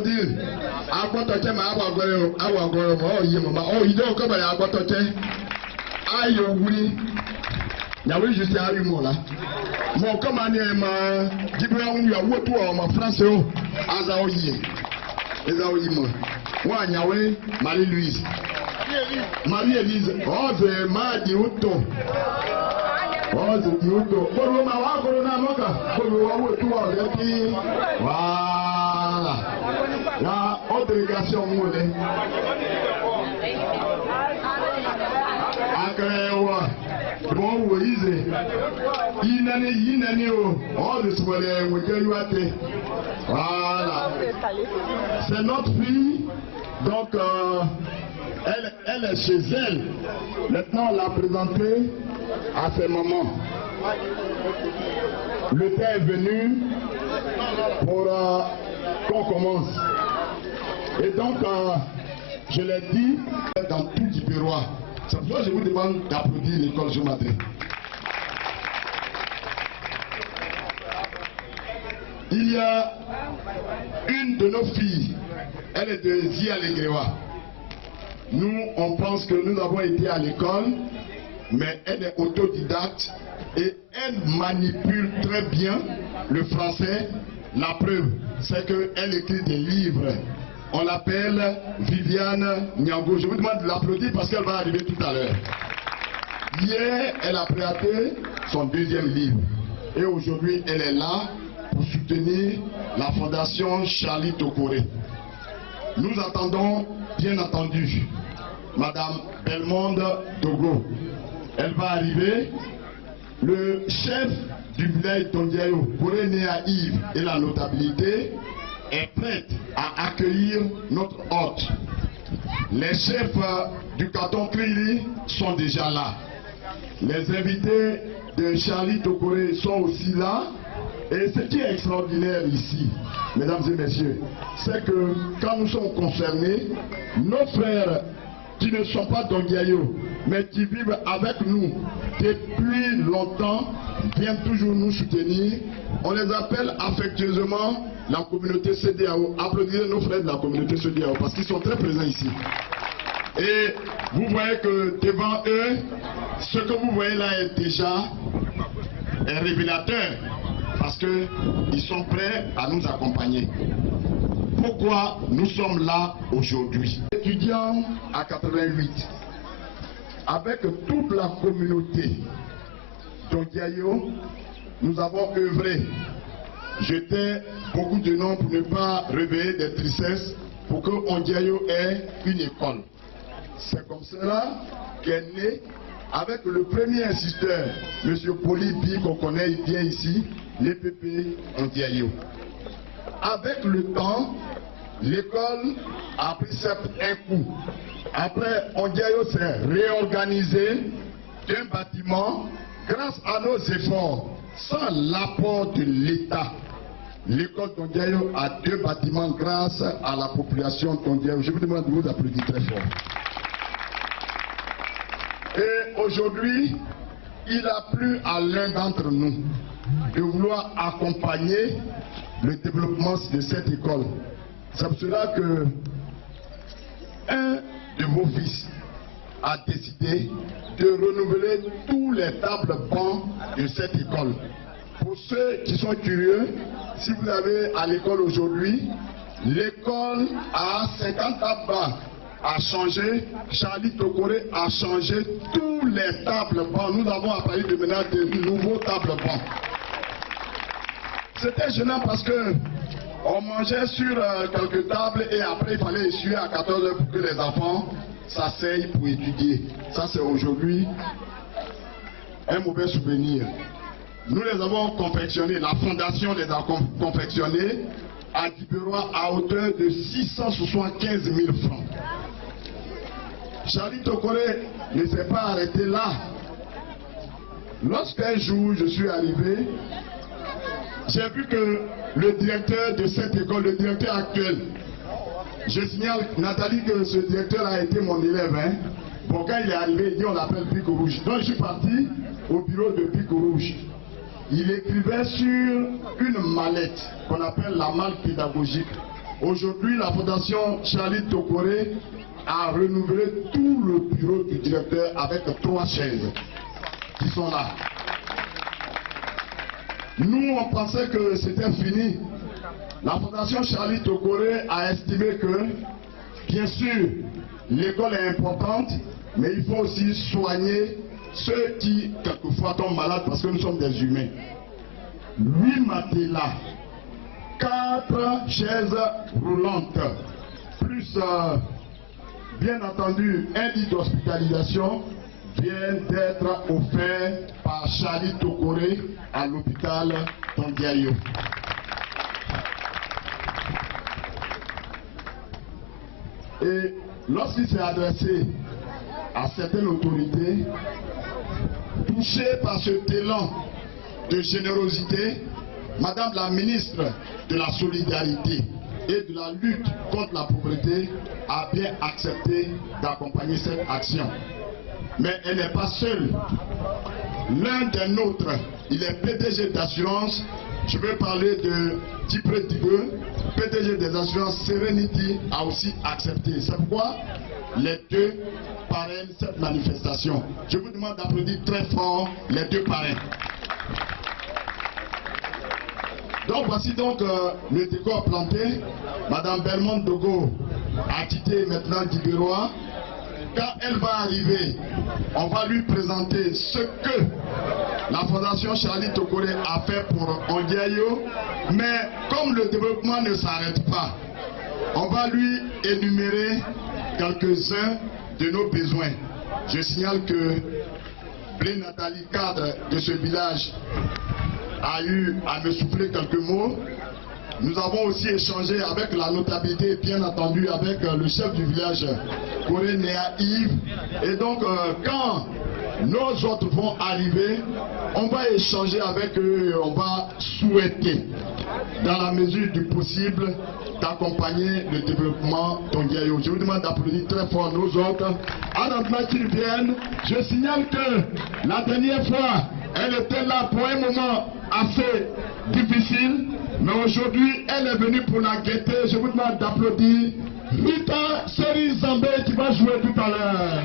Odile. Agbotoche ma awagoro ma oyi mama. Oh, you don't come by Agbotoche. Ayo wuri. Na we just say ayo mo la. Mo come ani ma Gibran wu ya wotu o ma France o. Aza oyi. Eza oyi mo. Wa nyawe Marie Louise. Marie Elise. Oh, ze ma di uto. Oh, ze di uto. Koro ma wa koro na moka. Koro wa wotu o le ki. Voilà. La haute délégation moulée. Akrewa. Bon, oui, Yinani, oh, de ce volet, voilà. C'est notre fille, donc elle est chez elle. Maintenant, on l'a présentée à ses mamans. Le temps est venu pour qu'on commence. Et donc, je l'ai dit dans tout Djibérois. C'est pour ça que je vous demande d'applaudir l'école Jean Madré. Il y a une de nos filles, elle est de Zialegrewa. Nous, on pense que nous avons été à l'école, mais elle est autodidacte et elle manipule très bien le français. La preuve, c'est qu'elle écrit des livres. On l'appelle Viviane Nyango. Je vous demande de l'applaudir parce qu'elle va arriver tout à l'heure. Hier, elle a présenté son deuxième livre. Et aujourd'hui, elle est là pour soutenir la fondation Charlie Tokoré. Nous attendons, bien entendu, Madame Belmonde Togo. Elle va arriver. Le chef du village Tondiayo, Koréné à Yves et la notabilité, est prête à accueillir notre hôte. Les chefs du canton Krili sont déjà là. Les invités de Charlie Tokoré sont aussi là. Et ce qui est extraordinaire ici, mesdames et messieurs, c'est que quand nous sommes concernés, nos frères qui ne sont pas d'Ondiayo, mais qui vivent avec nous depuis longtemps, viennent toujours nous soutenir. On les appelle affectueusement la communauté CEDEAO. Applaudissez nos frères de la communauté CEDEAO parce qu'ils sont très présents ici. Et vous voyez que devant eux, ce que vous voyez là est déjà un révélateur parce qu'ils sont prêts à nous accompagner. Pourquoi nous sommes là aujourd'hui? Étudiants à 88, avec toute la communauté d'Ondiayo, nous avons œuvré. J'étais beaucoup de noms pour ne pas réveiller des tristesses pour que Ondiayo ait une école. C'est comme cela qu'est né, avec le premier instituteur, M. Polibi, qu'on connaît bien ici, l'EPP Ondiayo. Avec le temps, l'école a pris un coup. Après, Ondiayo s'est réorganisé d'un bâtiment grâce à nos efforts, sans l'apport de l'État. L'école d'Ondiayo a 2 bâtiments grâce à la population d'Ondiayo. Je vous demande de vous applaudir très fort. Et aujourd'hui, il a plu à l'un d'entre nous de vouloir accompagner le développement de cette école. C'est pour cela que un de vos fils a décidé de renouveler tous les tables bancs de cette école. Pour ceux qui sont curieux, si vous avez à l'école aujourd'hui, l'école a 50 tables bancs. A changé, Charlie Tokoré a changé tous les tables bancs. Nous avons à partir de maintenant de nouveaux tables bancs. C'était gênant parce que on mangeait sur quelques tables et après il fallait essuyer à 14 h pour que les enfants s'asseyent pour étudier. Ça c'est aujourd'hui un mauvais souvenir. Nous les avons confectionnés, la fondation les a confectionnés à Djibérois à hauteur de 675 000 francs. Charlie Tokoré ne s'est pas arrêté là. Lorsqu'un jour je suis arrivé, j'ai vu que le directeur de cette école, le directeur actuel, je signale Nathalie que ce directeur a été mon élève. Bon, quand il est arrivé, il dit on l'appelle Pico Rouge. Donc je suis parti au bureau de Pico Rouge. Il écrivait sur une mallette qu'on appelle la malle pédagogique. Aujourd'hui, la Fondation Charlie Tokoré a renouvelé tout le bureau du directeur avec 3 chaises qui sont là. Nous, on pensait que c'était fini. La Fondation Charlie Tokoré a estimé que, bien sûr, l'école est importante, mais il faut aussi soigner ceux qui, quelquefois, tombent malades parce que nous sommes des humains. 8 matelas, 4 chaises roulantes, plus, bien entendu, un lit d'hospitalisation vient d'être offert par Charlie Tokoré à l'hôpital Tondiayo. Et lorsqu'il s'est adressé à certaines autorités, touché par cet élan de générosité, Madame la ministre de la Solidarité et de la lutte contre la pauvreté a bien accepté d'accompagner cette action. Mais elle n'est pas seule. L'un des nôtres, il est PDG d'assurance. Je veux parler de Dipré Dibeu, PDG des assurances Serenity, a aussi accepté. C'est pourquoi les 2 parrainent cette manifestation. Je vous demande d'applaudir très fort les 2 parrains. Donc voici donc le décor planté. Madame Belmont Dogo a quitté maintenant Dibérois. Quand elle va arriver, on va lui présenter ce que la Fondation Charlie Tokoré a fait pour Ondiayo. Mais comme le développement ne s'arrête pas, on va lui énumérer quelques-uns de nos besoins. Je signale que Blé Nathalie, cadre de ce village, a eu à me souffler quelques mots. Nous avons aussi échangé avec la notabilité, bien entendu avec le chef du village, Coré Néa Yves. Et donc, quand nos autres vont arriver, on va échanger avec eux, on va souhaiter, dans la mesure du possible, d'accompagner le développement Tondiayo. Je vous demande d'applaudir très fort nos autres. Avant qu'ils viennent, je signale que la dernière fois, elle était là pour un moment assez difficile, mais aujourd'hui, elle est venue pour la gaieté. Je vous demande d'applaudir Rita Seri Zambé qui va jouer tout à l'heure.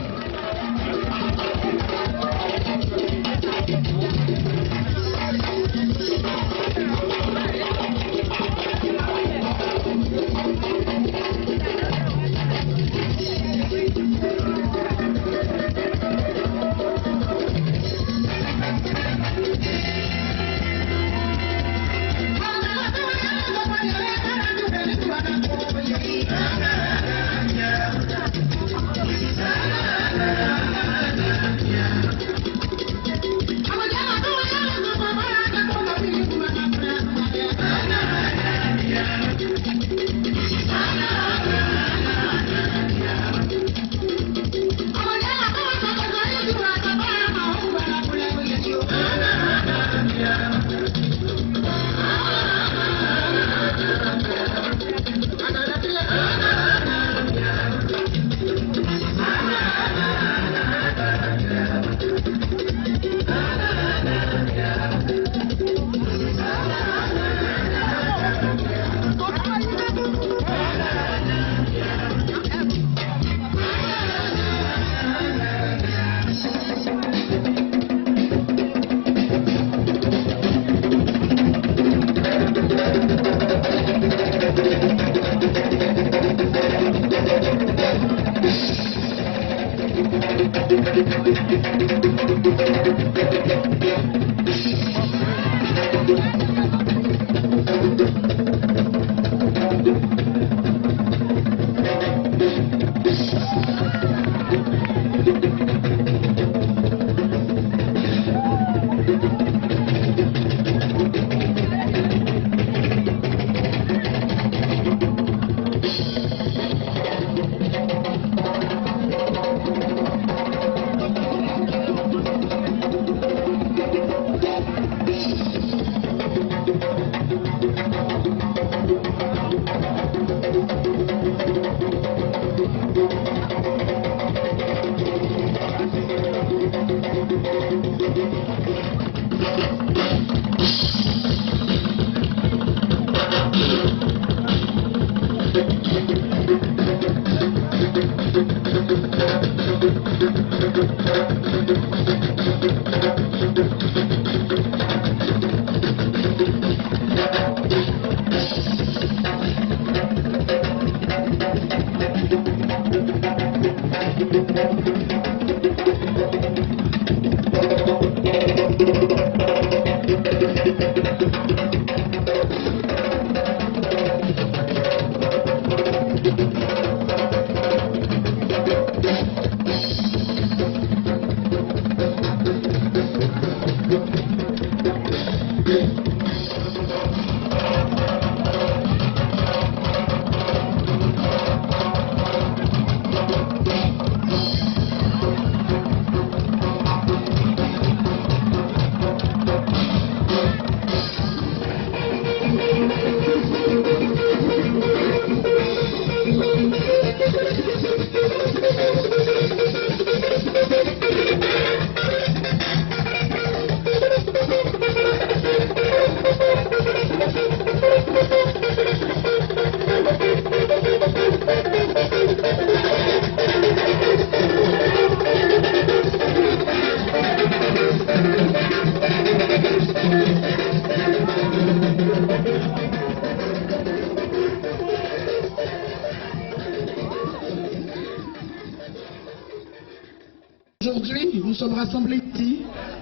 Aujourd'hui, nous sommes rassemblés ici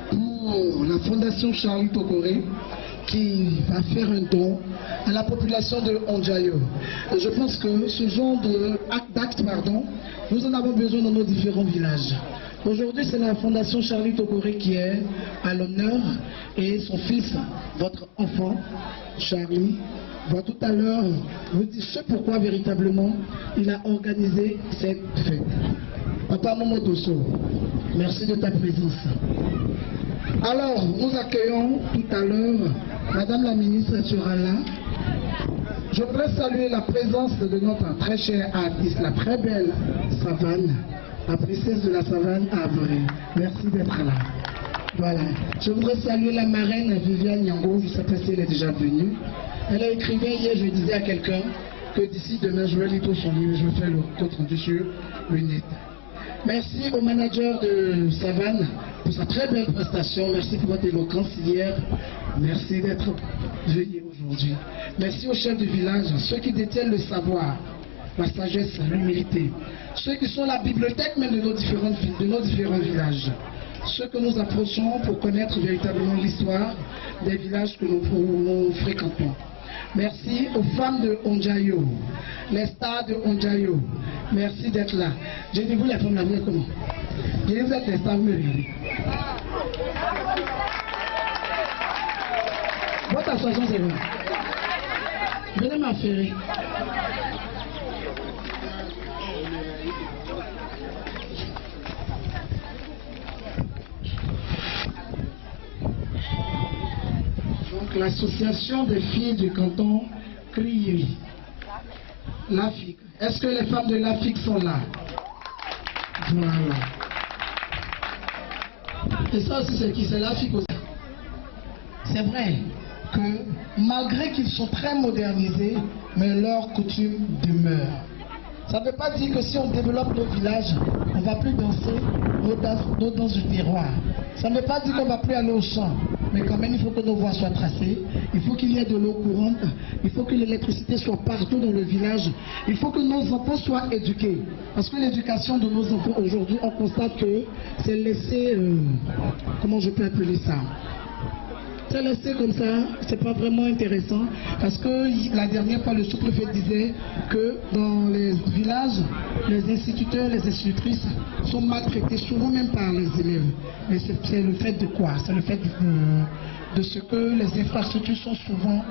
pour la Fondation Charlie Tokoré qui va faire un don à la population de Ondjayo. Et je pense que ce genre d'acte, nous en avons besoin dans nos différents villages. Aujourd'hui, c'est la Fondation Charlie Tokoré qui est à l'honneur et son fils, votre enfant, Charlie, va tout à l'heure vous dire ce pourquoi véritablement il a organisé cette fête. Papa Momotoso, merci de ta présence. Alors, nous accueillons tout à l'heure Madame la ministre sera là. Je voudrais saluer la présence de notre très cher artiste, la très belle Savane, la princesse de la Savane à Avril. Merci d'être là. Voilà. Je voudrais saluer la marraine Viviane Yango, je ne sais pas si elle est déjà venue. Elle a écrit hier, je disais à quelqu'un que d'ici demain, je vais lire tout son livre, je vais faire le compte rendu sur le net. Merci au manager de Savane pour sa très belle prestation. Merci pour votre éloquence hier. Merci d'être venu aujourd'hui. Merci aux chefs du village, ceux qui détiennent le savoir, la sagesse, l'humilité. Ceux qui sont la bibliothèque même de nos différents villages. Ceux que nous approchons pour connaître véritablement l'histoire des villages que nous fréquentons. Merci aux femmes de Ondjayo, les stars de Ondjayo. Merci d'être là. Je dis vous les femmes là, vous êtes comment? Je dis vous êtes les stars, vous me regardez. Votre association c'est vrai. Venez m'affairer. L'association des filles du canton Kriiri, l'AFIC. Est-ce que les femmes de l'AFIC sont là? Voilà. Et ça aussi c'est qui? C'est l'AFIC aussi. C'est vrai que malgré qu'ils sont très modernisés, mais leurs coutumes demeurent. Ça ne veut pas dire que si on développe nos villages, on ne va plus danser nos danses du terroir. Ça ne veut pas dire qu'on ne va plus aller au champ. Mais quand même, il faut que nos voies soient tracées. Il faut qu'il y ait de l'eau courante. Il faut que l'électricité soit partout dans le village. Il faut que nos enfants soient éduqués. Parce que l'éducation de nos enfants aujourd'hui, on constate que c'est laissé... comment je peux appeler ça? C'est laissé comme ça, c'est pas vraiment intéressant. Parce que la dernière fois, le sous-préfet disait que dans les villages, les instituteurs, les institutrices sont maltraités, souvent même par les élèves. Mais c'est le fait de quoi? C'est le fait de ce que les infrastructures sont souvent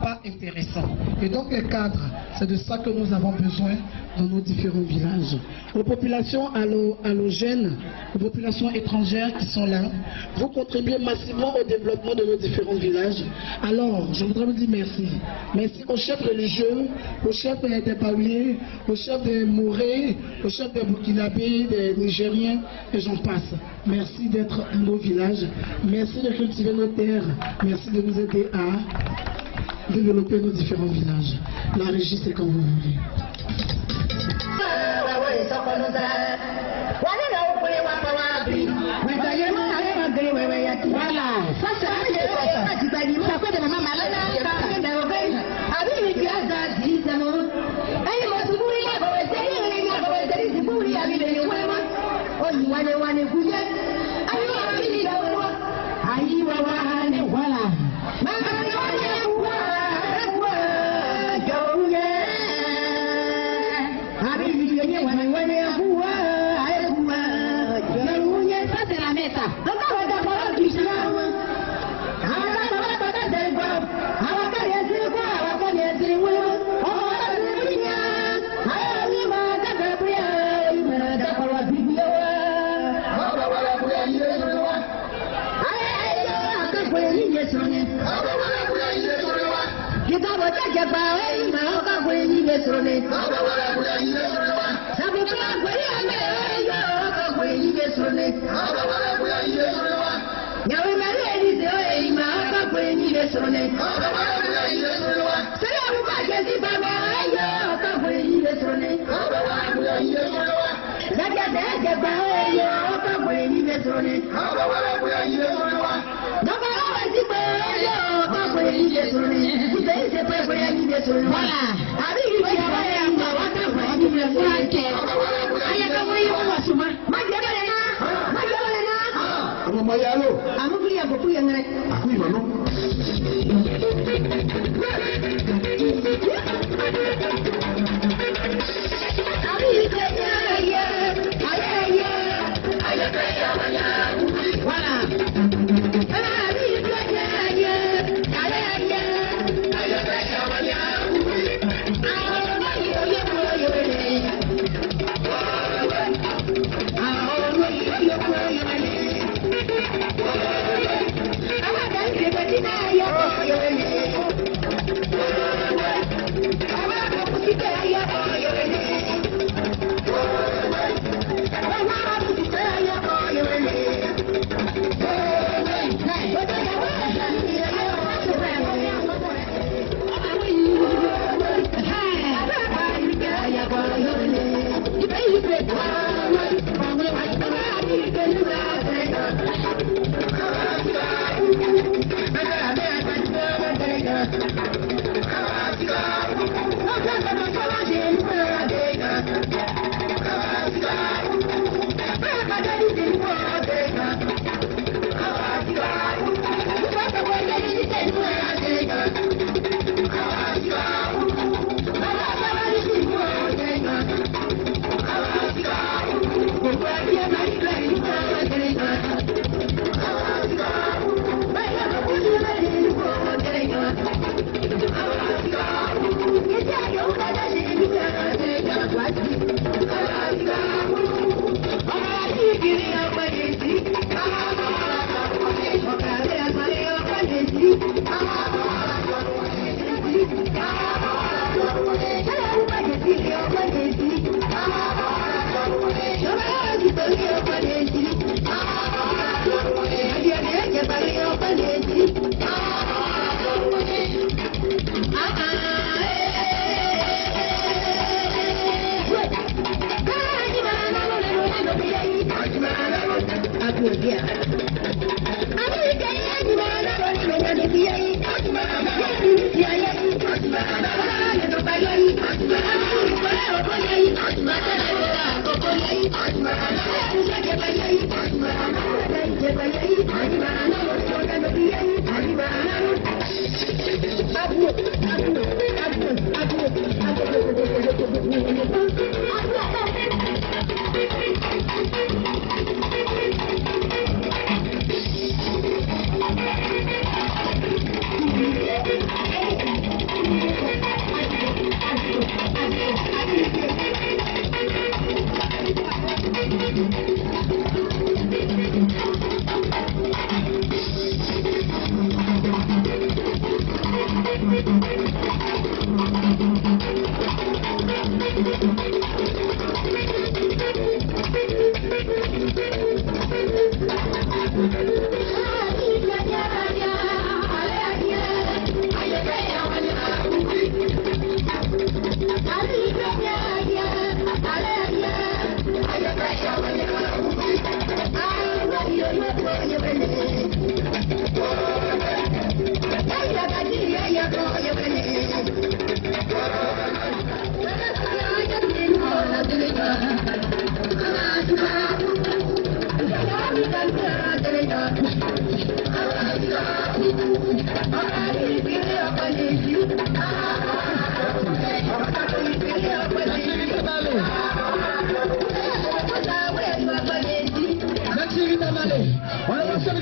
pas intéressantes. Et donc les cadres, c'est de ça que nous avons besoin dans nos différents villages. Aux populations allogènes, aux populations étrangères qui sont là, vous contribuez massivement au développement de nos différents villages. Alors, je voudrais vous dire merci. Merci aux chefs religieux, aux chefs des Baoulés, aux chefs des Mourés, aux chefs des Burkinabés, des Nigériens, et j'en passe. Merci d'être dans nos villages. Merci de cultiver nos terres. Merci de nous aider à développer nos différents villages. La régie, c'est quand vous voulez. Thank you.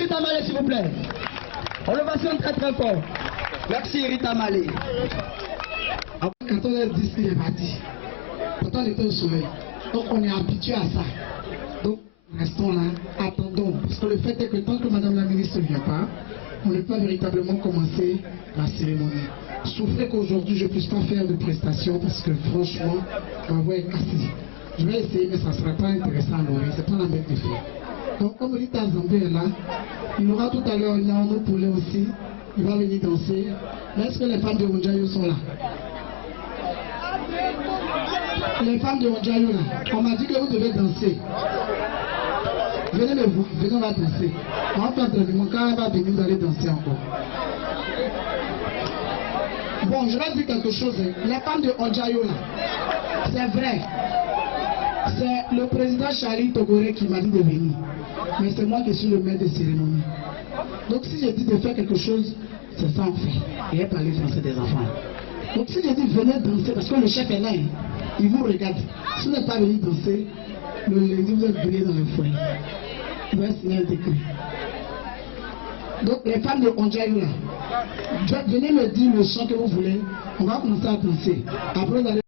Rita Malé, s'il vous plaît. On le va très très fort. Merci Rita Malé. Quand on a dit ce qu'il est parti, pourtant on était au soleil. Donc on est habitué à ça. Donc restons là, attendons. Parce que le fait est que tant que Madame la ministre ne vient pas, on ne peut pas véritablement commencer la cérémonie. Souffrez qu'aujourd'hui je ne puisse pas faire de prestations parce que franchement, ma voix est cassée. Je vais essayer, mais ça ne sera pas intéressant à l'oreille. Ce n'est pas la même effet. Donc, comme Rita Zambé est là, il aura tout à l'heure Nyano Poulet aussi. Il va venir danser. Mais est-ce que les femmes de Ondjayo sont là? Les femmes de Ondjayo là, on m'a dit que vous devez danser. Venez me voir, venez, on va danser. On va faire de mon quand elle va venir, vous allez danser encore. Bon, je vais dire quelque chose. Les femmes de Ondjayo là, c'est vrai. C'est le président Charlie Togoré qui m'a dit de venir. Mais c'est moi qui suis le maître de cérémonie. Donc si je dis de faire quelque chose, c'est ça en fait. Et elle parle français des enfants. Donc si je dis venez danser, parce que le chef est là, hein, il vous regarde. Si vous n'êtes pas venu danser, le lundi vous êtes brillé dans le foyer. Il va signer un décret. Donc les femmes de Ondjayo là, venez me dire le chant que vous voulez. On va commencer à danser. Après vous allez...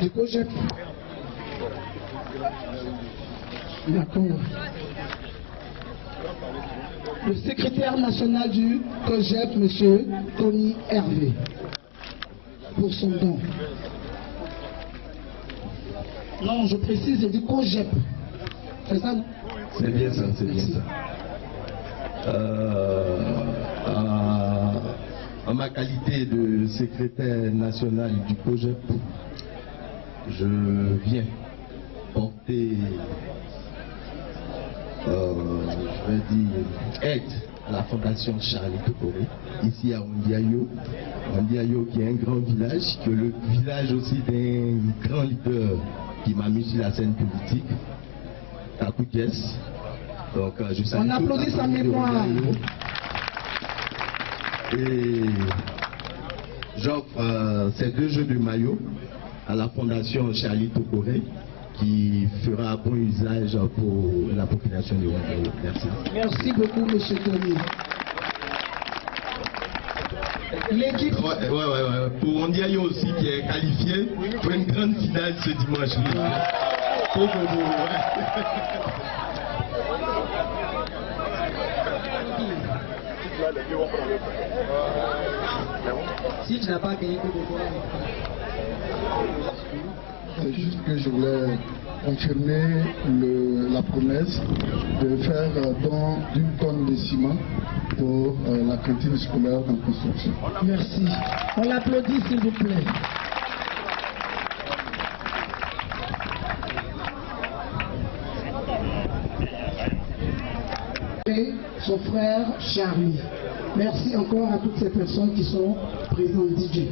Du COGEP. D'accord. Le secrétaire national du COGEP, M. Tony Hervé, pour son don. Non, je précise, c'est du COGEP. C'est ça, non? C'est bien ça, c'est bien ça. En ma qualité de secrétaire national du COGEP, je viens porter, je vais dire, aide à la fondation Charlie Tokoré, ici à Ondiayo. Ondiayo qui est un grand village, qui est le village aussi d'un grand leader qui m'a mis sur la scène politique, Kakou Diès. Donc, je salue. On applaudit sa mémoire. Et j'offre ces 2 jeux de maillot à la fondation Charlie Tokoré qui fera bon usage pour la population de Ondiayo. Merci. Merci beaucoup, M. Tony. L'équipe. Ouais. Pour Ondiayo aussi qui est qualifié pour une grande finale ce dimanche. Pour vous. Si tu n'as pas gagné, c'est juste que je voulais confirmer la promesse de faire don d'1 tonne de ciment pour la cantine scolaire en construction. Merci. On l'applaudit, s'il vous plaît. Et son frère Charlie. Merci encore à toutes ces personnes qui sont présentes, DJ.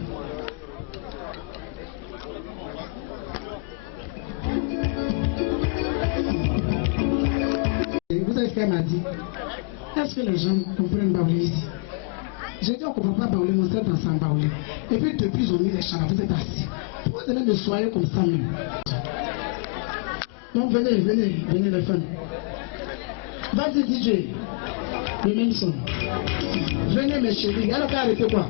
Vous savez ce qu'elle m'a dit? Est-ce que les gens comprennent Baoulé ici? J'ai dit on ne comprend pas Baoulé, on s'est dans Baoulé. Et puis depuis ils ont mis les chars, vous êtes assis. Pourquoi vous allez me soigner comme ça même? Donc venez les fans. Vas-y DJ, le même son. Venez mes chéris, alors qu'à arrêter quoi?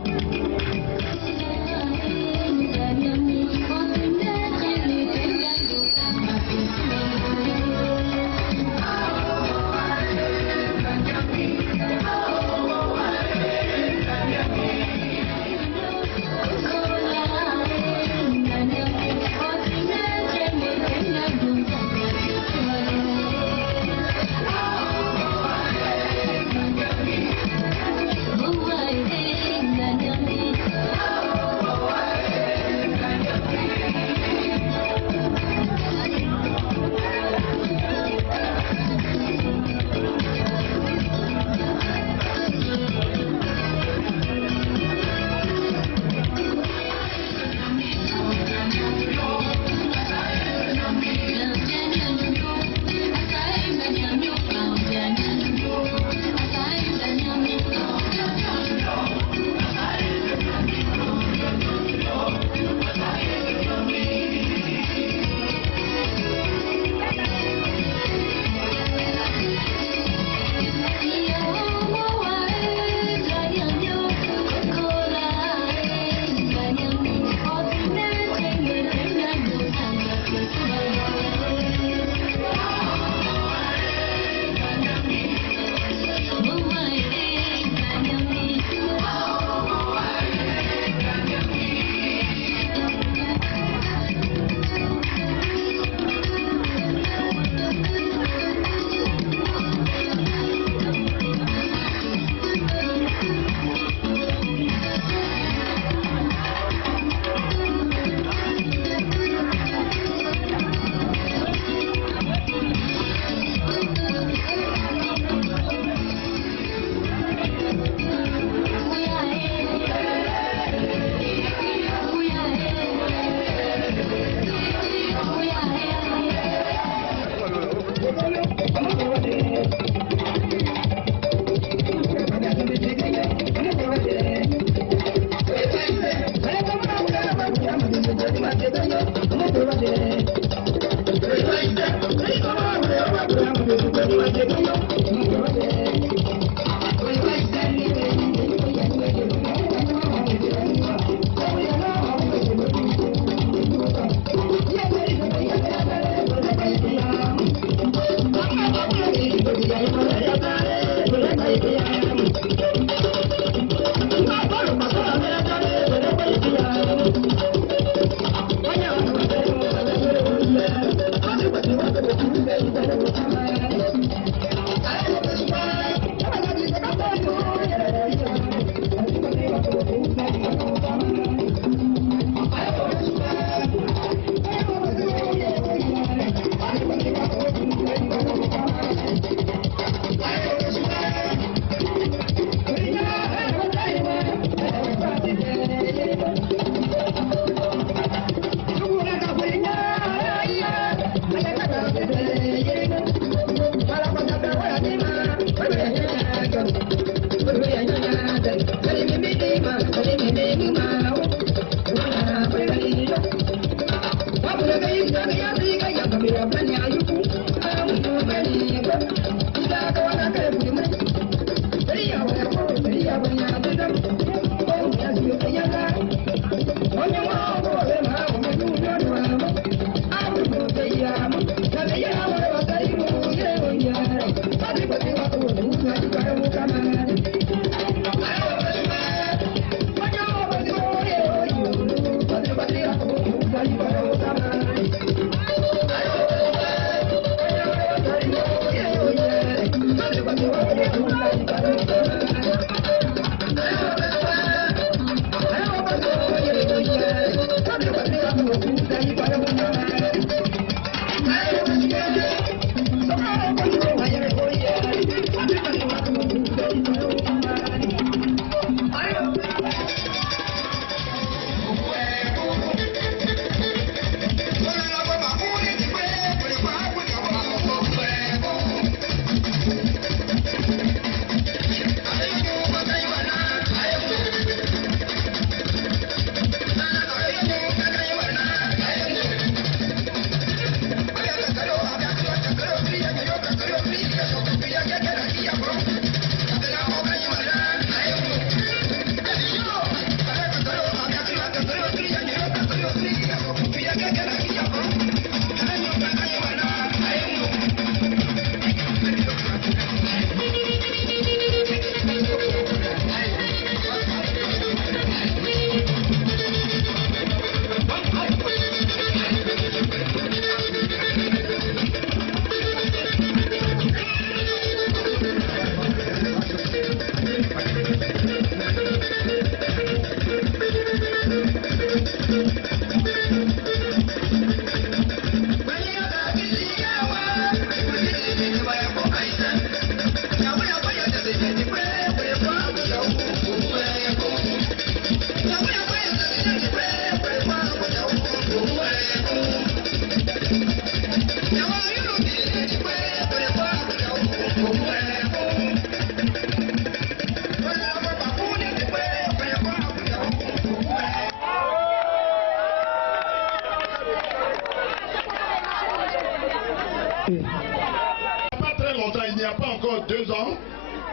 Pas très longtemps, il n'y a pas encore 2 ans,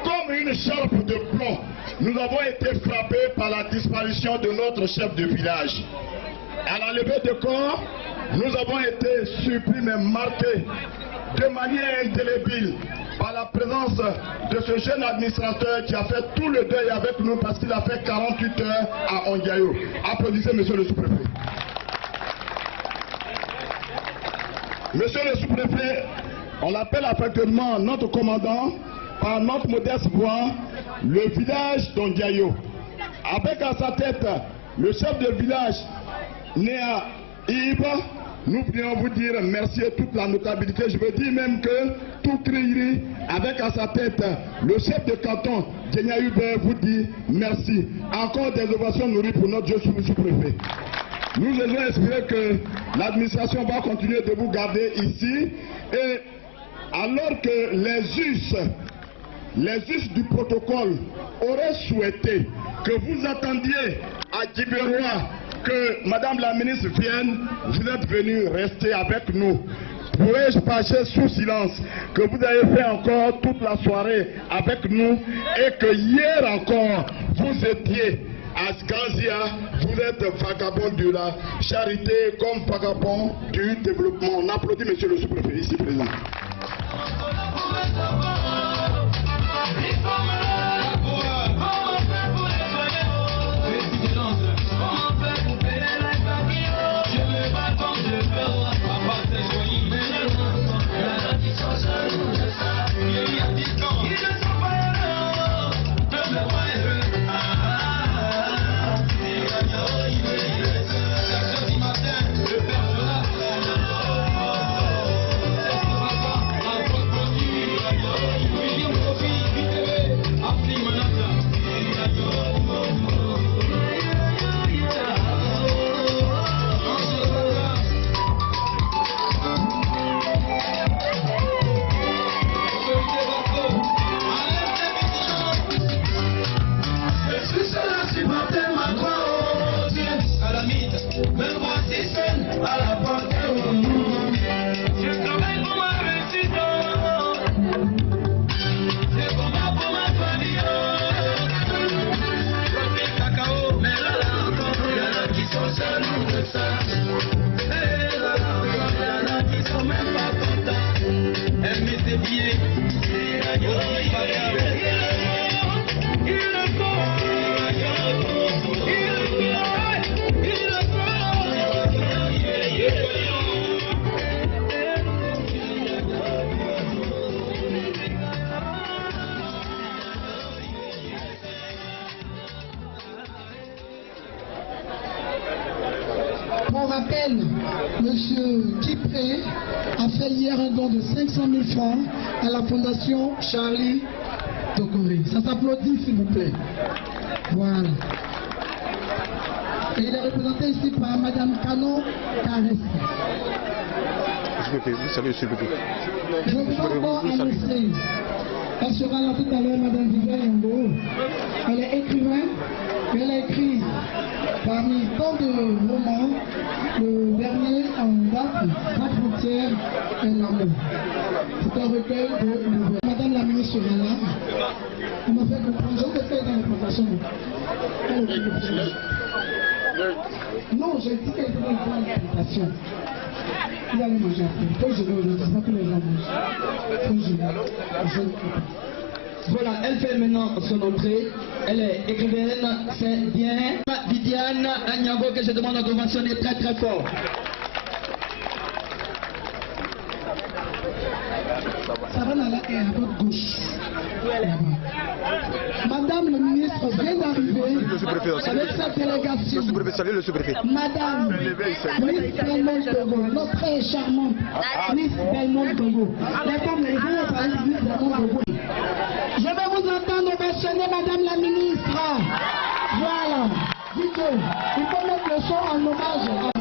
comme une charpe de plomb, nous avons été frappés par la disparition de notre chef de village. À la levée de corps, nous avons été surpris mais marqués de manière indélébile par la présence de ce jeune administrateur qui a fait tout le deuil avec nous parce qu'il a fait 48 heures à Ondiayo. Applaudissez monsieur le sous-préfet. Monsieur le sous-préfet, on appelle affectueusement notre commandant par notre modeste voix, le village d'Ondiayo. Avec à sa tête le chef de village Néa Iba, nous voulons vous dire merci et toute la notabilité. Je veux dire même que tout Kriiri, avec à sa tête le chef de canton Djenya Hubert, vous dit merci. Encore des ovations nourries pour notre Dieu sous-préfet. Nous devons espérer que l'administration va continuer de vous garder ici et alors que les us du protocole auraient souhaité que vous attendiez à Djibérois que Madame la ministre vienne, vous êtes venu rester avec nous. Pourrais-je passer sous silence que vous avez fait encore toute la soirée avec nous et que hier encore vous étiez à Skanzia, vous êtes vagabond de la charité comme vagabond du développement. On applaudit monsieur le sous-préfet ici présent. rappelle, M. Kipré a fait hier un don de 500 000 francs à la Fondation Charlie Tokoré. Ça s'applaudit, s'il vous plaît. Voilà. Et il est représenté ici par Mme Canon Caresse. Je veux d'abord annoncer. Elle sera là tout à l'heure, Mme Viviane Yambo. Elle est écrivain. Elle a écrit parmi tant de romans, le dernier en date, Sans frontières et l'amour. C'est un recueil de nouvelles. Madame la ministre sera là. On m'a fait comprendre, je vais faire dans la présentation. Non, j'ai dit qu'elle était dans la présentation. Vous allez manger après. Faut que je vais aujourd'hui, c'est pas que les gens mangent. Faut que je vais. Voilà, elle fait maintenant son entrée. Elle est écrivaine, c'est bien. Viviane Agnago que je demande à conventionner très très fort. Ça va là et à votre gauche. Madame le ministre vient d'arriver avec sa délégation. Madame Miss Belmont Togo, notre très charmante Miss Belmont Togo. Les femmes, les gens parlent de Miss Belmont Togo. Je vais vous entendre ovationner Madame la ministre. Voilà. Dites-le, il faut mettre le son en hommage à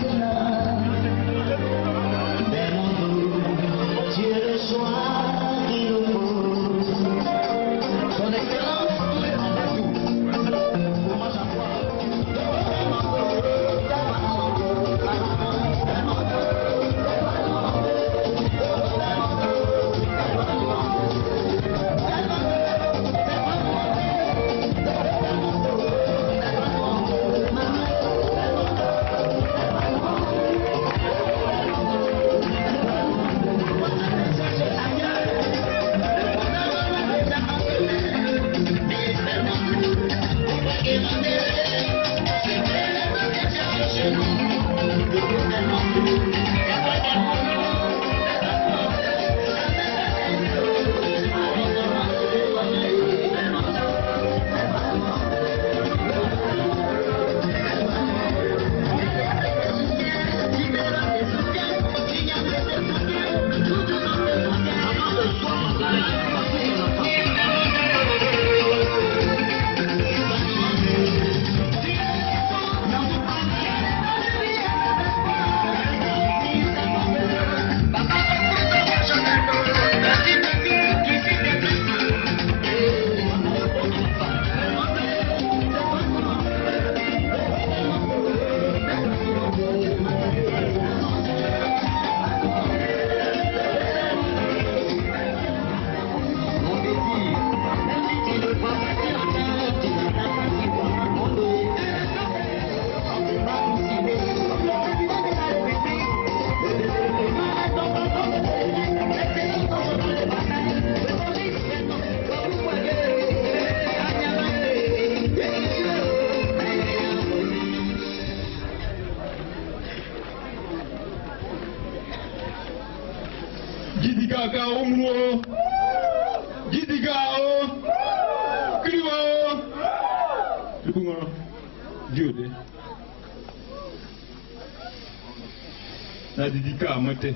na didika amate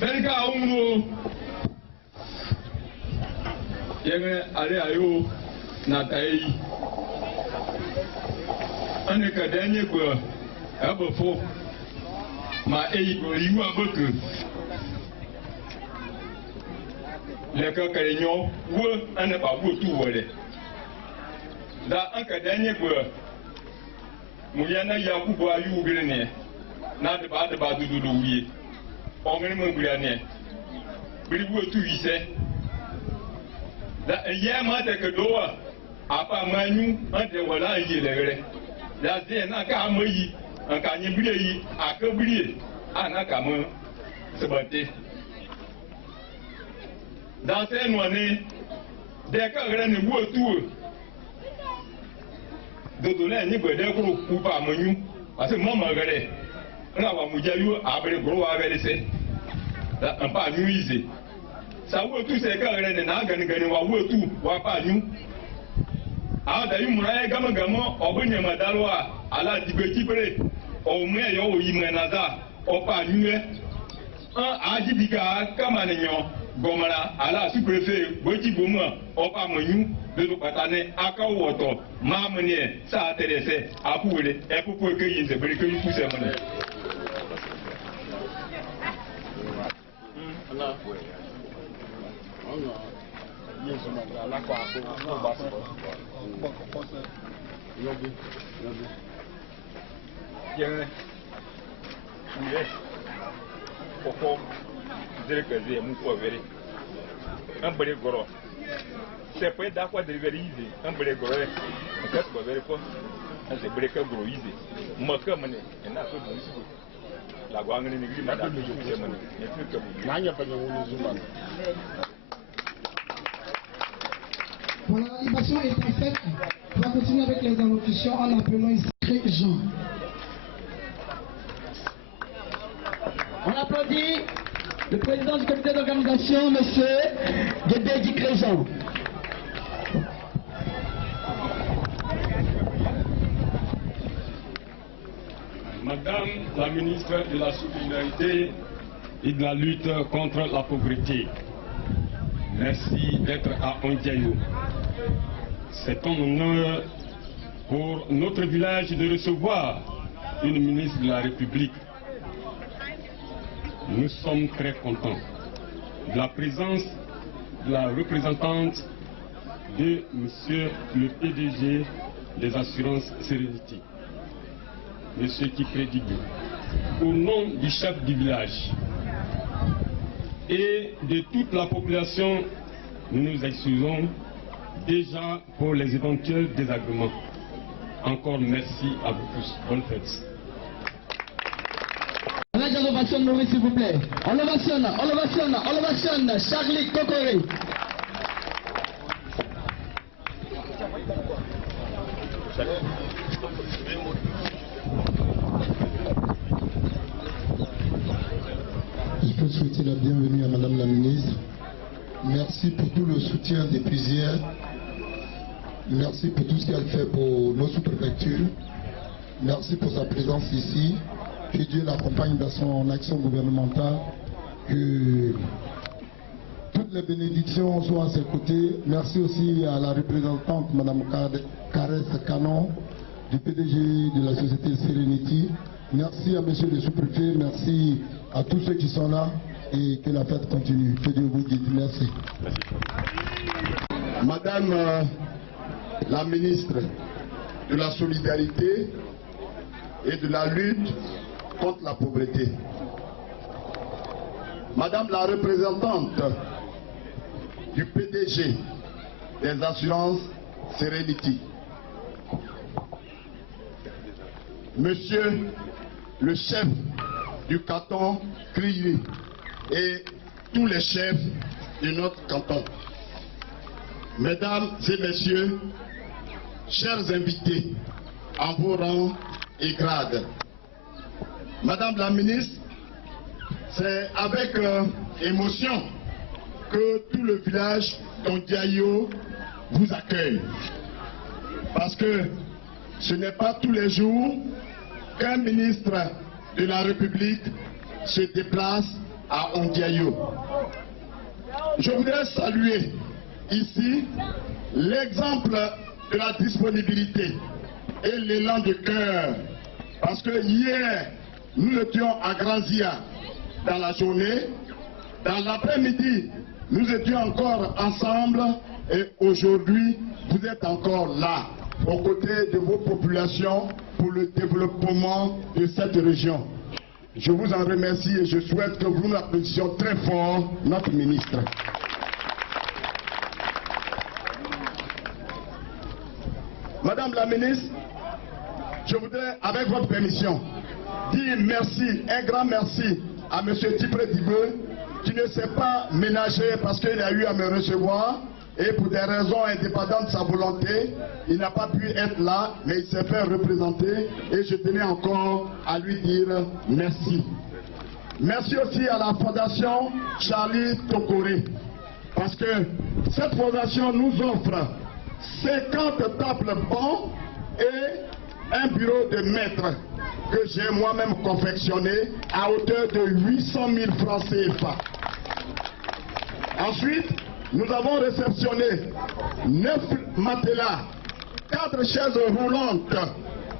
Belga umru yenge ale ayo na tai ane ka danye ko abofo ma eyi ko liwa boku le ka karenyo wo ane ba wo tu wole da an ka danye ko mu yana yakubu ayu birne na de ba dudu wiye ongene mo gurane biri wo tu ise da ye ma de ke doa apa manyu ante wala yelere da ze na ka amayi an ka nyi biri yi aka biri ana ka mo sebate da se no ne de ka gre ne wo tu dodo le ni gbede kuro ku pa manyu ase mo ma gre nga wa mujayu abere gro wa gre se da an pa nyu ize sa wo tu se ka gre ne na gani gani wa wo tu wa pa nyu a da yi mura gama gama ogunye madalwa ala dibetibere o me yo yi menaza o pa nyue a jibika kama nenyo gomara ala su préfet boji boma o pa monyu de do patane aka woto ma mene sa terese akuwele e pupu ke yin se bere ke yu se mene Voilà, l'animation est parfaite. On va continuer avec les allocutions en appelant ici Jean. On applaudit le président du comité d'organisation, M. Guédé Dikréjean. Madame la ministre de la Solidarité et de la lutte contre la pauvreté, merci d'être à Ondiayo. C'est un honneur pour notre village de recevoir une ministre de la République. Nous sommes très contents de la présence de la représentante de Monsieur le PDG des assurances Sérénité, Monsieur Kipredigue, au nom du chef du village et de toute la population. Nous nous excusons déjà pour les éventuels désagréments. Encore merci à vous tous. Bonne fête. Avec l'ovation de Maurice, s'il vous plaît. On l'ovationne, Charlie Kokoré. Je peux souhaiter la bienvenue à Madame la ministre. Merci pour tout le soutien depuis hier. Merci pour tout ce qu'elle fait pour nos sous-préfectures. Merci pour sa présence ici. Que Dieu l'accompagne dans son action gouvernementale. Que toutes les bénédictions soient à ses côtés. Merci aussi à la représentante, Mme Caresse Canon, du PDG de la société Serenity. Merci à Monsieur le sous-préfet. Merci à tous ceux qui sont là. Et que la fête continue. Que Dieu vous guide. Merci. Madame la ministre de la Solidarité et de la lutte contre la pauvreté. Madame la représentante du PDG des assurances Serenity. Monsieur le chef du canton Crié et tous les chefs de notre canton. Mesdames et messieurs, chers invités, en vos rangs et grades. Madame la ministre, c'est avec émotion que tout le village d'Ondiayo vous accueille. Parce que ce n'est pas tous les jours qu'un ministre de la République se déplace à Ondiayo. Je voudrais saluer ici l'exemple de la disponibilité et l'élan de cœur. Parce que hier, nous étions à Granzia dans la journée. Dans l'après-midi, nous étions encore ensemble. Et aujourd'hui, vous êtes encore là, aux côtés de vos populations pour le développement de cette région. Je vous en remercie et je souhaite que vous nous applaudissiez très fort notre ministre. Madame la ministre, je voudrais, avec votre permission, dire merci, un grand merci à M. Kipredigue qui ne s'est pas ménagé parce qu'il a eu à me recevoir et pour des raisons indépendantes de sa volonté, il n'a pas pu être là, mais il s'est fait représenter et je tenais encore à lui dire merci. Merci aussi à la fondation Charlie Kokoré parce que cette fondation nous offre 50 tables bancs et un bureau de maître que j'ai moi-même confectionné à hauteur de 800 000 francs CFA. Ensuite, nous avons réceptionné 9 matelas, 4 chaises roulantes,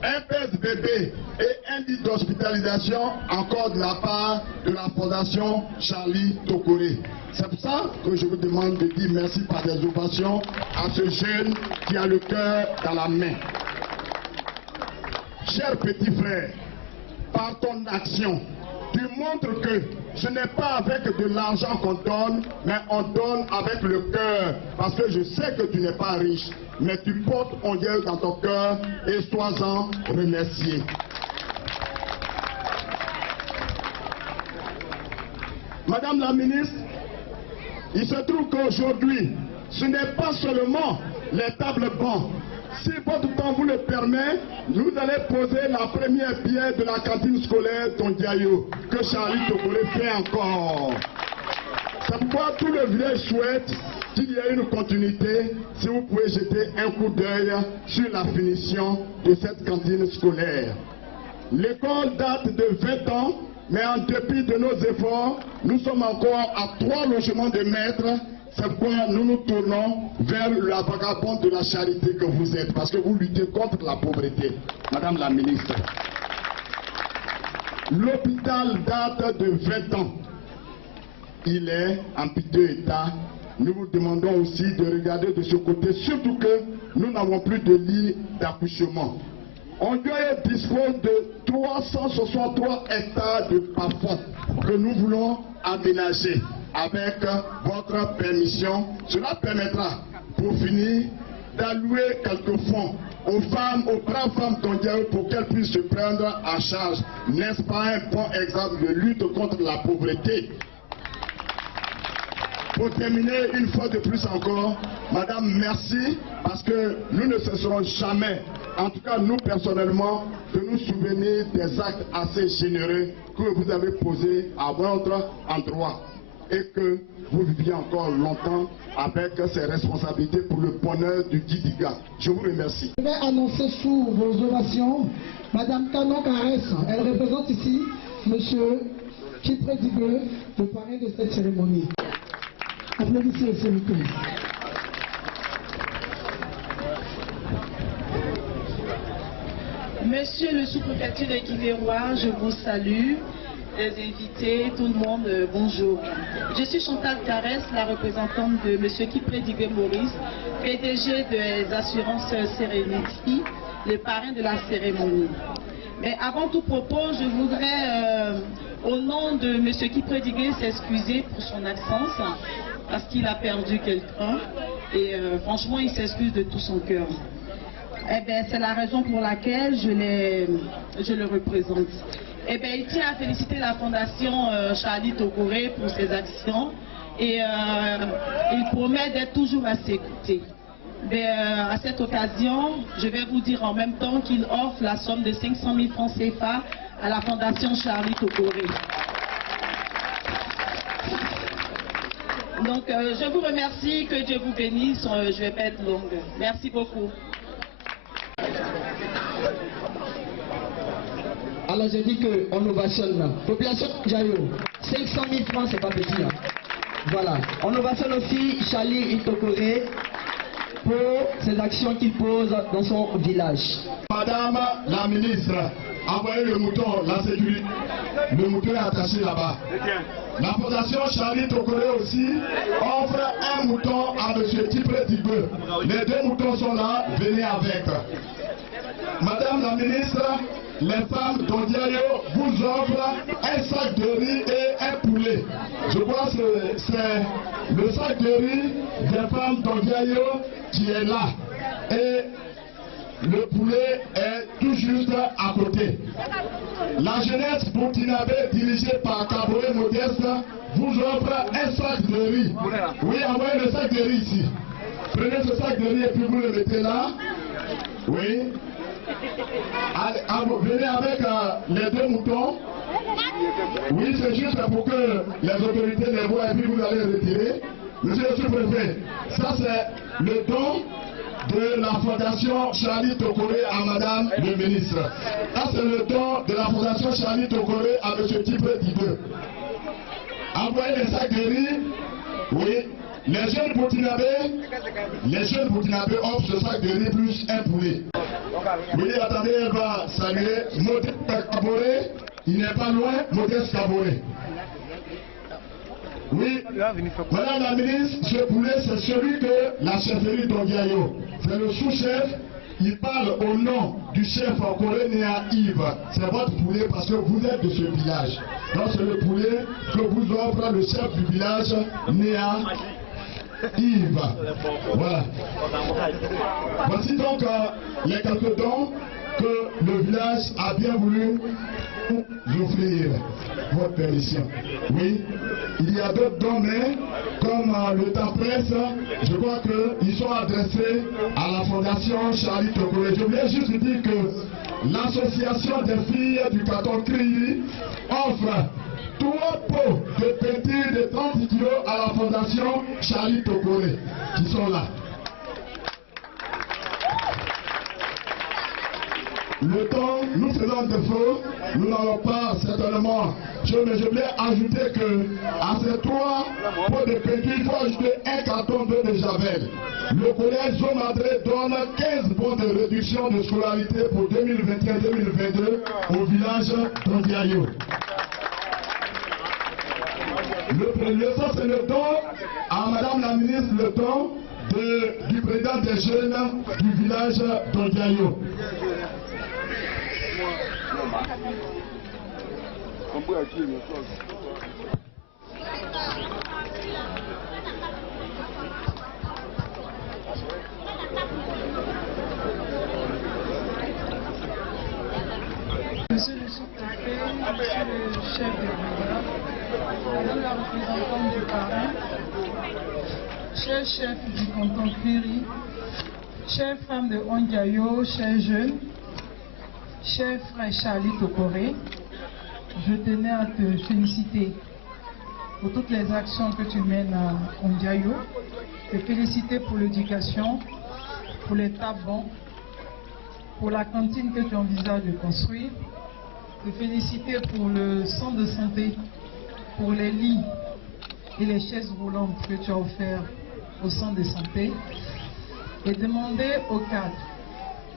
un pèse-bébé et un lit d'hospitalisation encore de la part de la Fondation Charlie Tokoré. C'est pour ça que je vous demande de dire merci par des ovations à ce jeune qui a le cœur dans la main. Cher petit frère, par ton action, tu montres que ce n'est pas avec de l'argent qu'on donne, mais on donne avec le cœur. Parce que je sais que tu n'es pas riche, mais tu portes ton Dieu dans ton cœur et sois-en remercié. Madame la ministre, il se trouve qu'aujourd'hui, ce n'est pas seulement les tables bancs. Si votre temps vous le permet, nous allons poser la première pierre de la cantine scolaire Tondiayo, que Charlie Tokoré fait encore. C'est pourquoi tout le village souhaite qu'il y ait une continuité. Si vous pouvez jeter un coup d'œil sur la finition de cette cantine scolaire. L'école date de 20 ans, mais en dépit de nos efforts, nous sommes encore à 3 logements de maîtres. C'est pourquoi nous nous tournons vers la vagabonde de la charité que vous êtes, parce que vous luttez contre la pauvreté. Madame la ministre, l'hôpital date de 20 ans. Il est en piteux état. Nous vous demandons aussi de regarder de ce côté, surtout que nous n'avons plus de lit d'accouchement. Ondioye dispose de 363 hectares de parfum que nous voulons aménager. Avec votre permission, cela permettra, pour finir, d'allouer quelques fonds aux femmes, aux braves femmes d'Ondioye pour qu'elles puissent se prendre en charge. N'est-ce pas un bon exemple de lutte contre la pauvreté? Pour terminer, une fois de plus encore, Madame, merci, parce que nous ne cesserons jamais, en tout cas nous personnellement, de nous souvenir des actes assez généreux que vous avez posés à votre endroit et que vous viviez encore longtemps avec ces responsabilités pour le bonheur du Didiga. Je vous remercie. Je vais annoncer sous vos ovations Madame Canon Carès. Elle représente ici Monsieur Kipré Dibé, le parrain de cette cérémonie. Applaudissez, s'il vous plaît. Monsieur le sous-préfet de Guivérois, je vous salue. Les invités, tout le monde, bonjour. Je suis Chantal Carès, la représentante de M. Kipré Dibé Maurice, PDG des assurances Serenity, le parrain de la cérémonie. Mais avant tout propos, je voudrais, au nom de M. Kipré Dibé, s'excuser pour son absence, parce qu'il a perdu quelqu'un, et franchement, il s'excuse de tout son cœur. Eh bien, c'est la raison pour laquelle je le représente. Eh bien, il tient à féliciter la Fondation Charlie Tokoré pour ses actions et il promet d'être toujours à ses côtés. À cette occasion, je vais vous dire en même temps qu'il offre la somme de 500 000 francs CFA à la Fondation Charlie Tokoré. Donc, je vous remercie, que Dieu vous bénisse, je ne vais pas être longue. Merci beaucoup. Alors j'ai dit qu'on ovationne. Population Jayo, 500 000 francs, c'est pas petit. Hein. Voilà. On ovationne aussi Charlie Tokoré pour ses actions qu'il pose dans son village. Madame la ministre, envoyez le mouton, la sécurité. Le mouton est attaché là-bas. La Fondation Charlie Tokoré aussi offre un mouton à M. Kipré Dibé. Les 2 moutons sont là, venez avec. Madame la ministre, les femmes d'Ondioye vous offrent un sac de riz et un poulet. Je crois que c'est le sac de riz des femmes d'Ondioye qui est là. Et le poulet est tout juste à côté. La jeunesse burkinabé dirigée par Kaboré Modeste vous offre un sac de riz. Oui, envoyez le sac de riz ici. Prenez ce sac de riz et puis vous le mettez là. Oui. Allez, venez avec les 2 moutons. Oui, c'est juste pour que les autorités les voient et puis vous allez retirer. Monsieur le sous-préfet, ça c'est le don de la Fondation Charlie Tokoré à Madame le ministre. Ça, c'est le don de la Fondation Charlie Tokoré à M. Tipré Dibé. Envoyez les sacs de riz. Oui. Les jeunes Burkinabés offrent ce sac de riz plus un poulet. Oui, attendez, elle va saluer Modeste Kaboré. Il n'est pas loin, Modeste Kaboré. Oui, Madame la ministre, ce poulet, c'est celui que la chefferie d'Ondiayo. C'est le sous-chef. Il parle au nom du chef coréen Yves. C'est votre poulet parce que vous êtes de ce village. Donc c'est le poulet que vous offre le chef du village, Néa Yves. Voilà. Voici donc les quelques dons que le village a bien voulu nous offrir. Votre permission. Oui, il y a d'autres dons, mais comme le temps presse, je crois qu'ils sont adressés à la Fondation Charlie Tokoré. Je voulais juste dire que l'association des filles du canton Kriyi offre 3 pots de peinture de 30 kg à la Fondation Charlie Tokoré, qui sont là. Le temps, nous faisons défaut, nous n'avons pas certainement. Mais je voulais ajouter que à ces 3 pots de peinture, il faut ajouter un carton d'eau de Javel. Le collège Zomadré donne 15 bons de réduction de scolarité pour 2021-2022 au village d'Ondiayo. Le sens, c'est le don à Madame la ministre, le don du président des jeunes du village d'Ondiayo. Monsieur le sous-préfet, monsieur le chef de brigade, madame la représentante du parrain, cher chef du canton Kriyi, chères femmes de Ondiayo, chers jeunes, cher frère Charlie Tokoré, je tenais à te féliciter pour toutes les actions que tu mènes à Ondiayo, te féliciter pour l'éducation, pour les tabons, pour la cantine que tu envisages de construire, te féliciter pour le centre de santé, pour les lits et les chaises roulantes que tu as offertes au centre de santé, et demander au cadre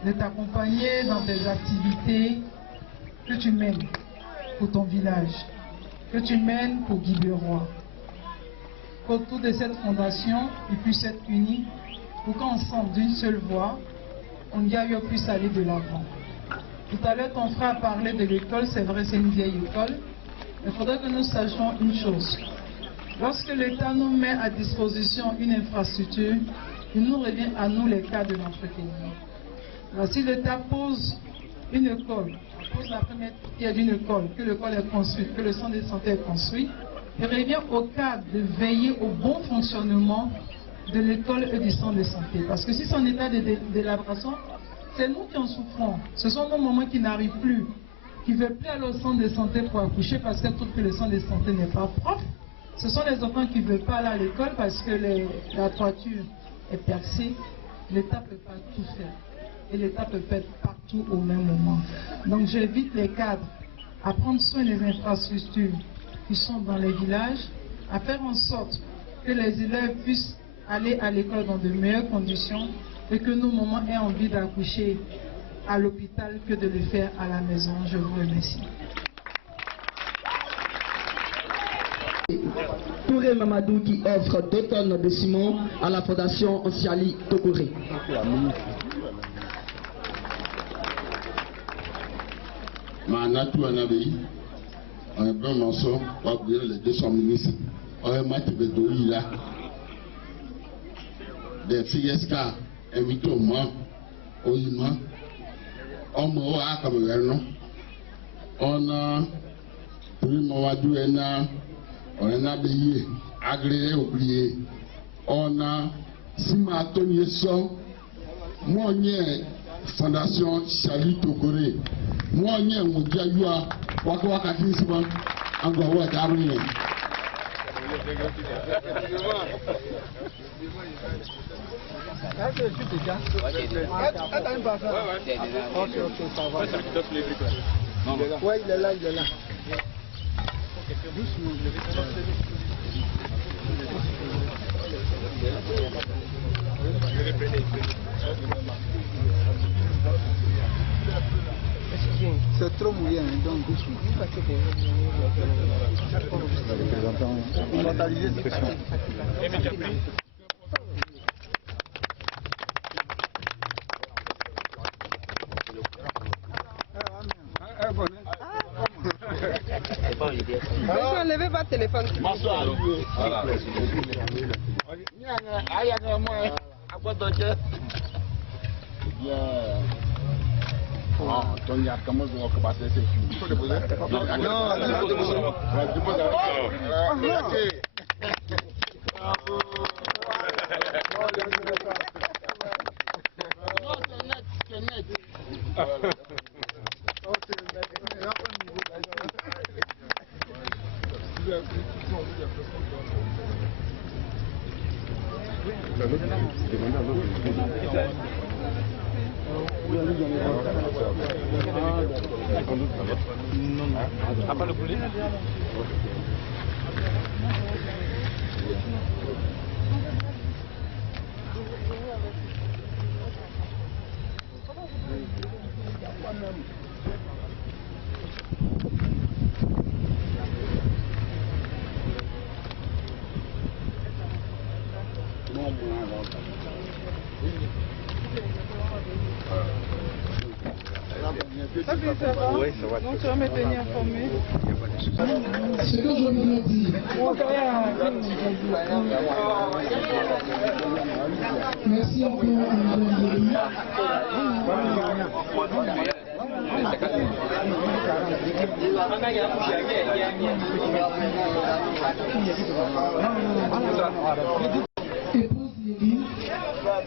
de t'accompagner dans tes activités que tu mènes pour ton village, que tu mènes pour Guy-Beroy. Qu'autour de cette fondation, ils puissent être unis pour qu'ensemble, d'une seule voix, Ondiayo puisse aller de l'avant. Tout à l'heure, ton frère a parlé de l'école, c'est vrai, c'est une vieille école. Il faudrait que nous sachions une chose. Lorsque l'État nous met à disposition une infrastructure, il nous revient à nous les cas de l'entretenir. Si l'État pose une école, pose la première pierre d'une école, que l'école est construite, que le centre de santé est construit, il revient au cadre de veiller au bon fonctionnement de l'école et du centre de santé. Parce que si c'est en état de délabrement, c'est nous qui en souffrons. Ce sont nos mamans qui n'arrivent plus, qui ne veulent plus aller au centre de santé pour accoucher parce qu'elles trouvent que le centre de santé n'est pas propre. Ce sont les enfants qui ne veulent pas aller à l'école parce que la toiture est percée. L'État ne peut pas tout faire. Et l'État peut être partout au même moment. Donc j'invite les cadres à prendre soin des infrastructures qui sont dans les villages, à faire en sorte que les élèves puissent aller à l'école dans de meilleures conditions et que nos mamans aient envie d'accoucher à l'hôpital que de le faire à la maison. Je vous remercie. Touré Mamadou qui offre 2 tonnes de ciment à la Fondation Charlie Tokoré. Manatou Anabi, on est bon morceau, on va ouvrir les 200 ministres. On est maître de Doïla. Des filles invité au moins, au Ima, on m'a comme non. On a pris Mamadou Ena, on a payé, agréé, oublié. On a Sima Tony Son, moi, Fondation Charlie Tokoré. Moi, je suis Ouais, il est là, il est là. C'est trop mouillé, donc doucement. Immortaliser cette pression. Enlevez votre téléphone. Oui, ça va. Donc tu vas me tenir informé. Ce que je voulais dire. Merci encore à Mme Épouse Lily,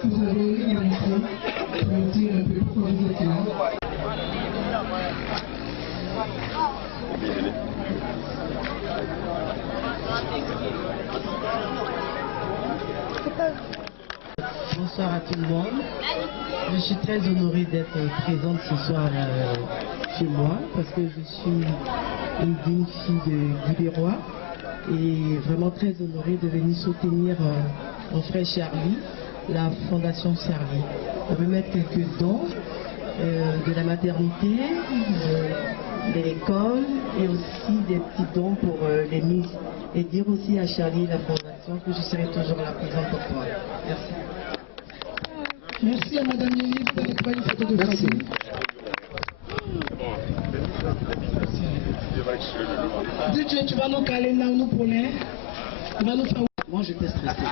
vous avez eu un micro pour dire un peu pourquoi vous êtes là. Bonsoir à tout le monde. Je suis très honorée d'être présente ce soir chez moi parce que je suis une digne fille de Guy Bérois et vraiment très honorée de venir soutenir mon frère Charlie, la Fondation Charlie. On veut mettre quelques dons de la maternité, de l'école et aussi des petits dons pour les mises. Et dire aussi à Charlie et la Fondation que je serai toujours là présente pour toi. Merci. Merci à Madame Lily, vous avez pris une photo de famille. DJ, tu vas nous caler là, nous pour l'air. Tu vas nous faire... Moi, j'étais stressé.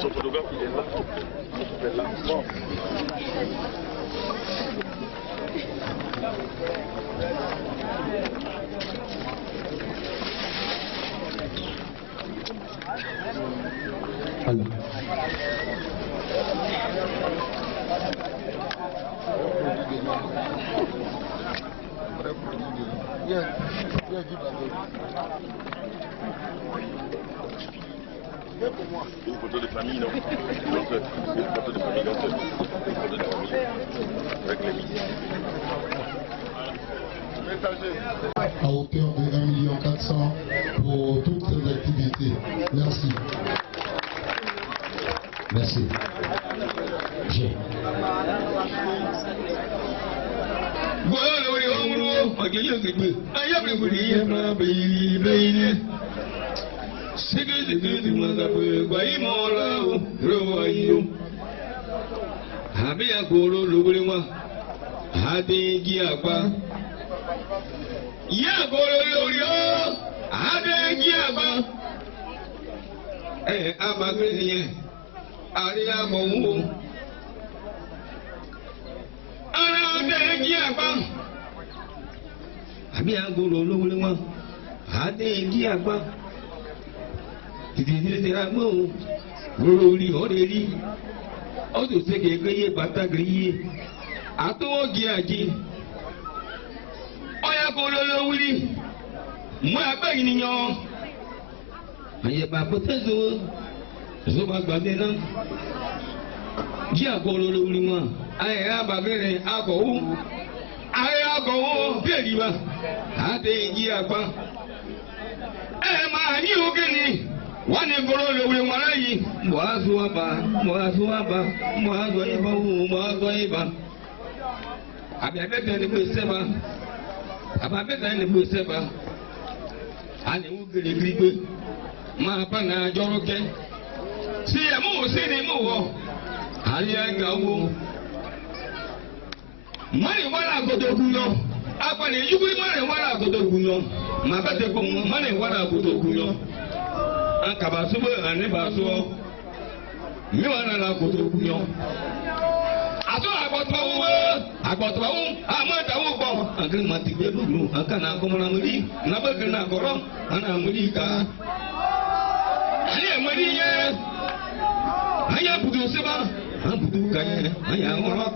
Son photographe, il est là. Alors. Une photo de famille, non? Une photo de famille, une photo de famille. Avec les milliers. À hauteur de 1 400 000 pour toutes ces activités. Merci. Merci. J'ai. Oya agolo wuli mo agba ènìyàn aye ba potezo zo ba gba be na ji agolo wuli mo aye aba bere agowo beri ba ade ji agba ma ni ogeni wani goro wuli wala yi mo azu iba abẹ́bẹ́ ni mo ṣe ma abẹ́bẹ́ ni mo ṣe ma ani wo girigiri gbé máa bá na jọrọ kẹ sí ẹ mú sí ni mú wọ àríyá ga wo mọ́ni wàrà àgọ́dọ̀gùn yọ agbani yúgbí mọ́ni wàrà àgọ́dọ̀gùn yọ màá bẹ́ tẹ kọ́ mọ́ni wàrà àgọ́dọ̀gùn yọ akaba sọ́bọ̀ àníbàṣọ́ mi wàrà àgọ́dọ̀gùn yọ. Aso agbọtọwọ amadawo gbọ akiri ma ti gbẹ lulu akana akọmọna mori nabẹkẹ na kọrọ ana mori ka ani emori yẹ anya budu seba an budu ka yẹ anya ŋɔrɔ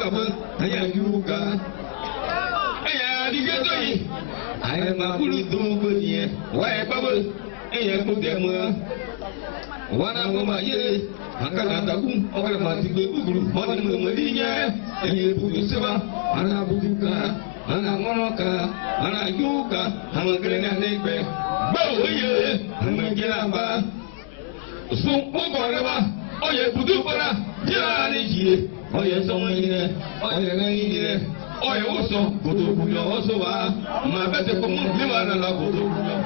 ka bẹ anya yiwu ka aya adigẹtọ yi ayẹ ma kulu tó gbẹ yẹ wáyé kpabẹ aya kó dẹmọ wana ŋɔma yẹ. Akana taku ọkọ ma ti gbé gbúgbúrú ọdún ní ọmọdé yẹ ẹyẹ budu sẹba ana budu ka ana ŋɔrɔ ka ana yóò ka amagẹrẹ ní alẹ gbẹ gbẹwò yẹ amagẹ aba sun kókò rẹ wa ọyẹ budu kọra yẹra alẹ yìí ọyẹ sọmọ yẹ ọyẹ rẹyìn yẹ ọyẹ wosọ kòtò kuyọ ọsọ wa mà bẹ tẹ kọmọ mi wà nana kòtò kuyọ.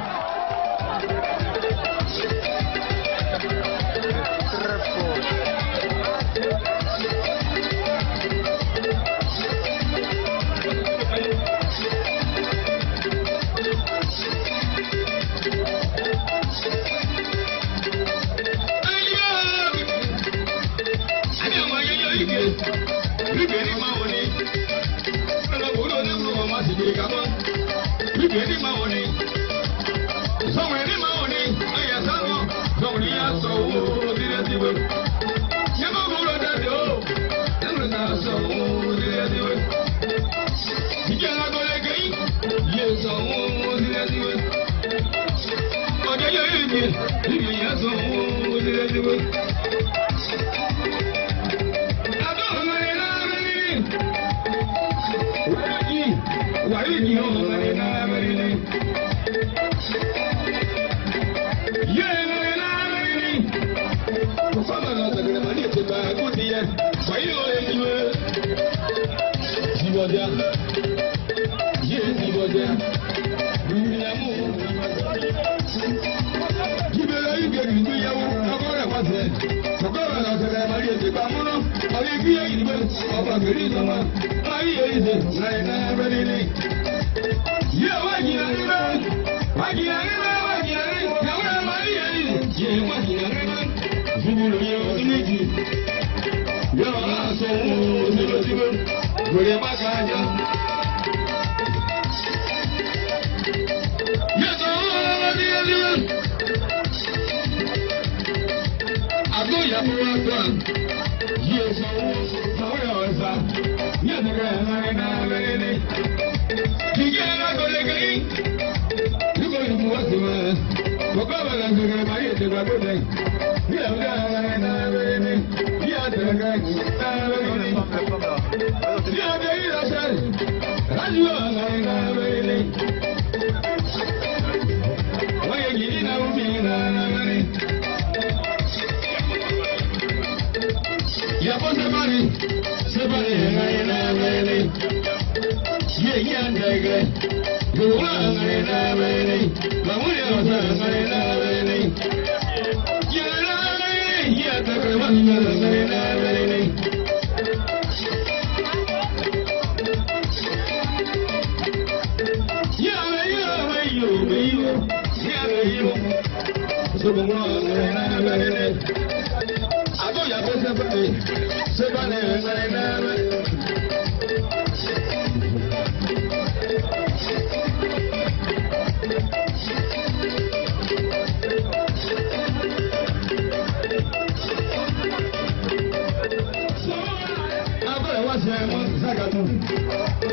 Agora eu acho que é uma zagadão.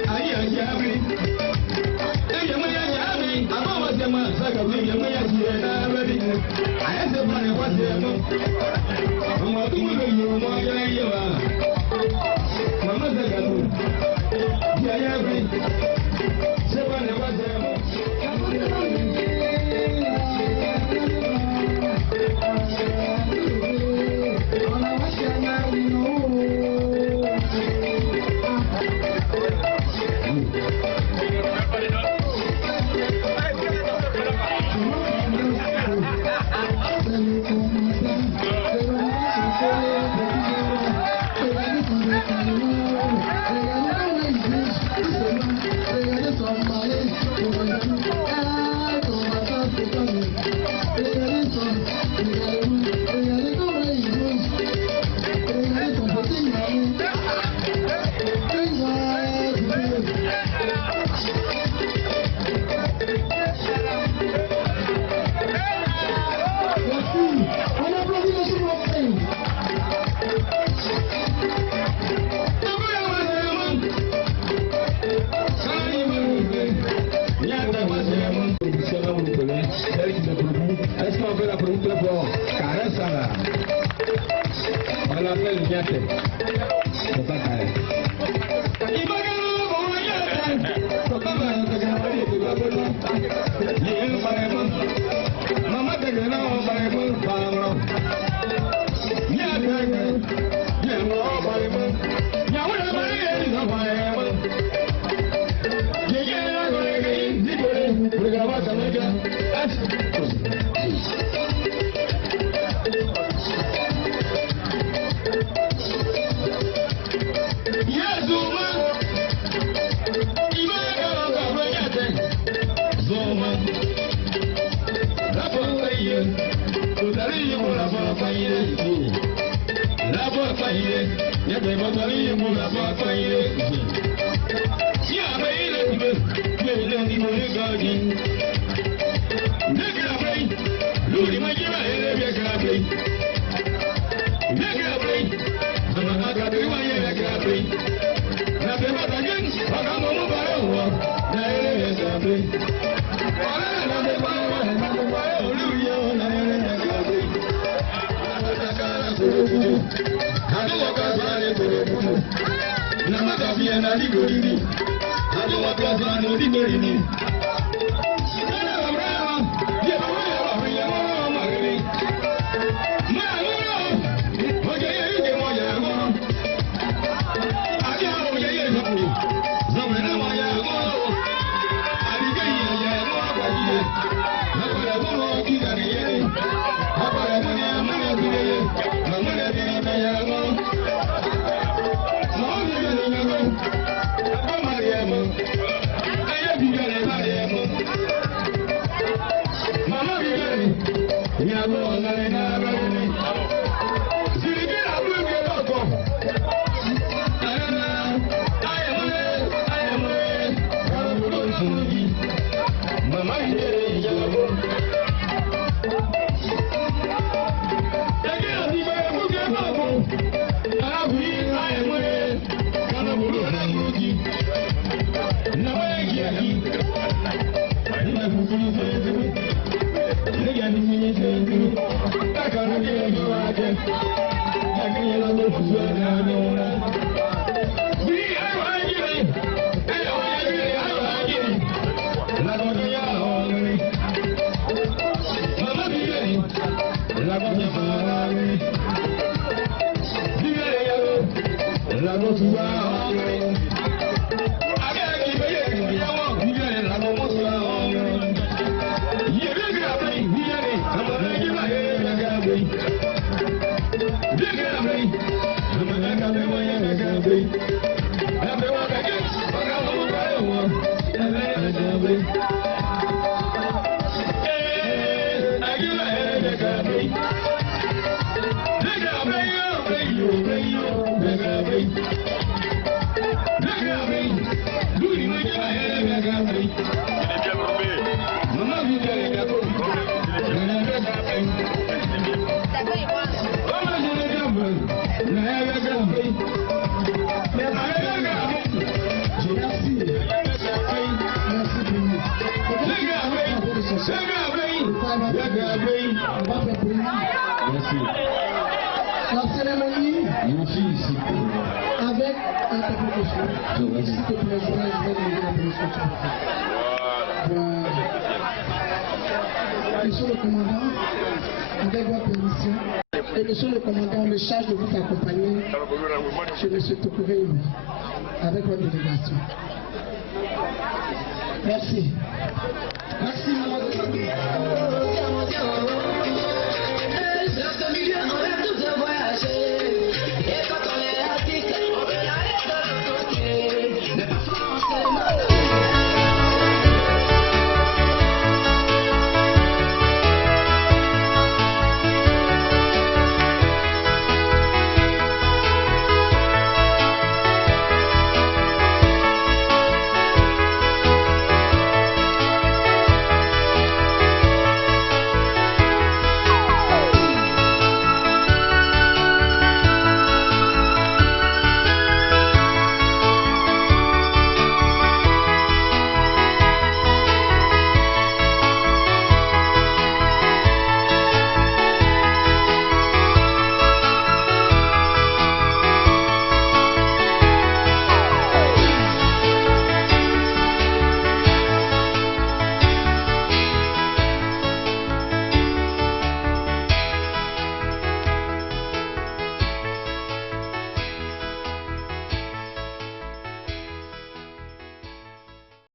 Aí a gente abre. Est-ce qu'on veut la produire pour Caresse là? On l'appelle Niate. C'est pas Caresse. Look La cérémonie avec un tableau de feu. S'il te plaît, je vais demander la permission. Voilà. Monsieur le commandant, avec votre permission, et monsieur le commandant, on me charge de vous accompagner chez monsieur Tokoré avec votre délégation. Merci. Merci, mademoiselle.